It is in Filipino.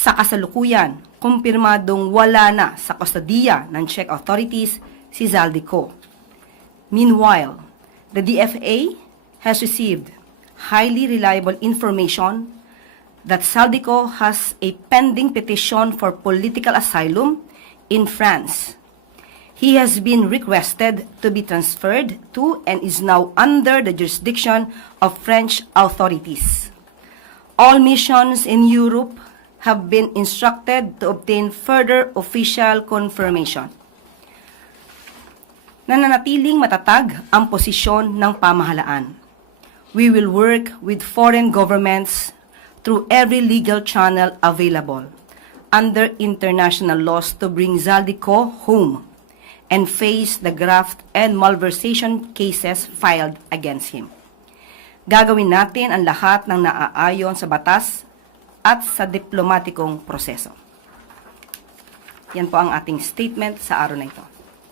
Sa kasalukuyan, kumpirmadong wala na sa kustodiya ng Czech authorities si Zaldico. Meanwhile, the DFA has received highly reliable information that Zaldico has a pending petition for political asylum in France. He has been requested to be transferred to and is now under the jurisdiction of French authorities. All missions in Europe have been instructed to obtain further official confirmation. Nananatiling matatag ang posisyon ng pamahalaan. We will work with foreign governments through every legal channel available under international laws to bring Zaldico home and face the graft and malversation cases filed against him. Gagawin natin ang lahat ng naaayon sa batas at sa diplomatikong proseso. Yan po ang ating statement sa araw na ito.